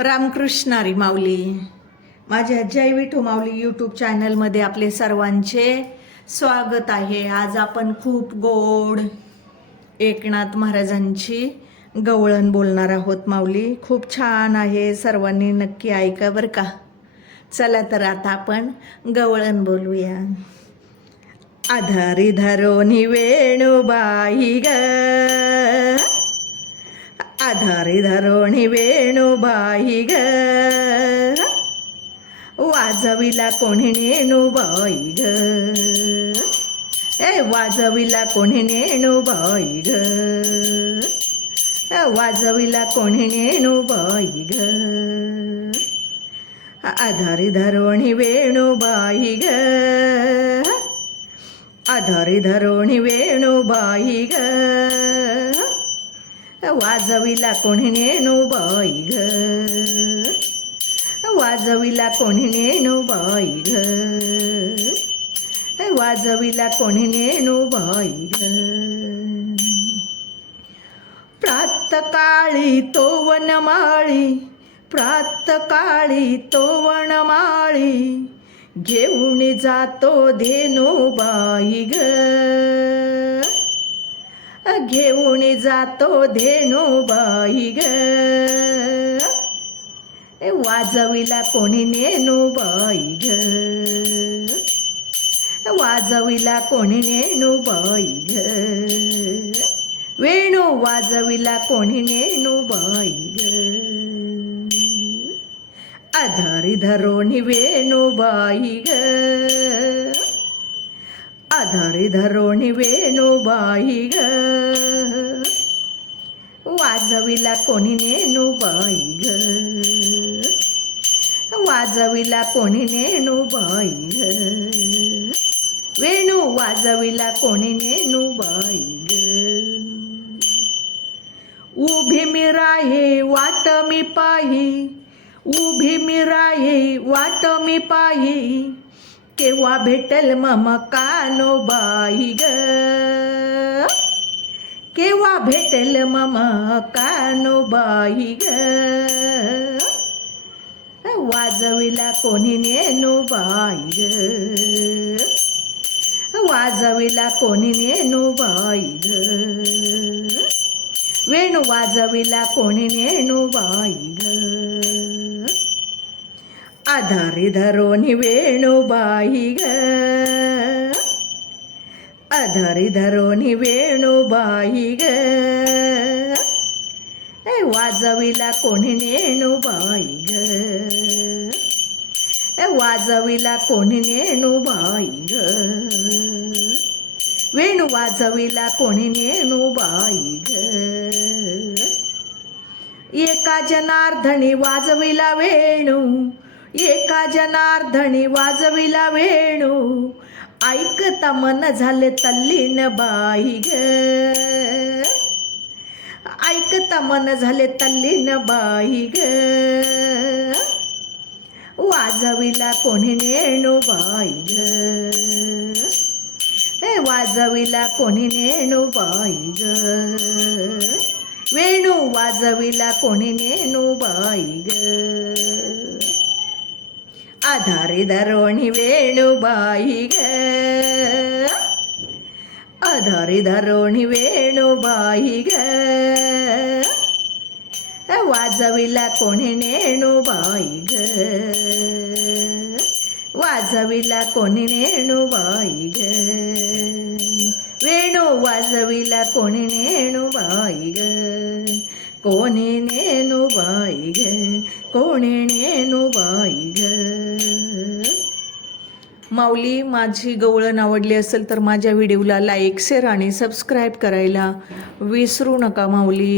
रामकृष्णारी माऊली. माझ्या जय विठू माऊली यूट्यूब चॅनलमध्ये आपले सर्वांचे स्वागत आहे. आज आपण खूप गोड एकनाथ महाराजांची गवळण बोलणार आहोत माऊली. खूप छान आहे. सर्वांनी नक्की ऐका बरं का. चला तर आता आपण गवळण बोलूया. आधारी धरोनी वेणुबाई ग. धरोणी वेणुबाई ग. वाजविला कोणी नेणूबाई ग. ए वाजविला कोणी नेणूबाई ग. वाजविला कोणी नेणूबाई ग. आधारी धरोणी वेणुबाई ग. आधारी धरोणी वेणुबाई ग. वाजविला कोणी नेणूबाई ग? वाजविला कोणी नेणूबाई ग? वाजविला कोणी नेणूबाई ग? प्रातकाळी तो वनमाळी प्रातकाळी तो वनमाळी घेऊन जातो धेनुबाई ग. घेऊन जातो धेनुबाई ग. ए, वाजविला कोणी नेणूबाई ग. वाजविला कोणी नेणूबाई ग. वेणू वाजविला कोणी नेणूबाई ग. आधारी धरोणी वेणुबाई ग. आधारी धरोणी वेणुबाई ग. वाजविला कोणी नेणुबाई ग. वाजविला कोणी नेणुबाई ग. वेणू वाजविला कोणी नेणुबाई ग. उभी मी राही वाट मी पाही. उभी मी राही वाट मी पाही. केव्हा भेटल मम कानोबाई ग? केव्हा भेटेल मम कानोबाई ग? वाजविला कोणी नेणूबाई ग? वाजविला कोणी नेणूबाई ग? वेणू वाजविला कोणी नेणूबाई ग? आधारी धरोनी वेणुबाई ग आधारी धरोनी वेणुबाई ग ए, वाजविला कोणी नेणुबाई ग ए, वाजविला कोणी नेणुबाई ग वेणू वाजविला कोणी नेणुबाई ग एका जनार्धनी वाजविला वेणू एका जनार्दनी वाजविला वेणू. ऐकता मन झाले तल्लीन बाई ग. ऐकता मन झाले तल्लीन बाई ग. वाजविला कोणी नेणू बाई ग. ए वाजविला कोणी नेणू बाई ग. वेणू वाजविला कोणी नेणू बाई ग. आधारी धरोणी वेणुबाई ग आधारी धरोणी वेणुबाई ग वाजविला कोणी नेणुबाई ग वाजविला कोणी नेणुबाई ग वेणू वाजविला ग. माऊली माझी गवळण आवडली असेल तर माझ्या व्हिडिओला लाईक शेअर आणि सबस्क्राईब करायला विसरू नका माऊली.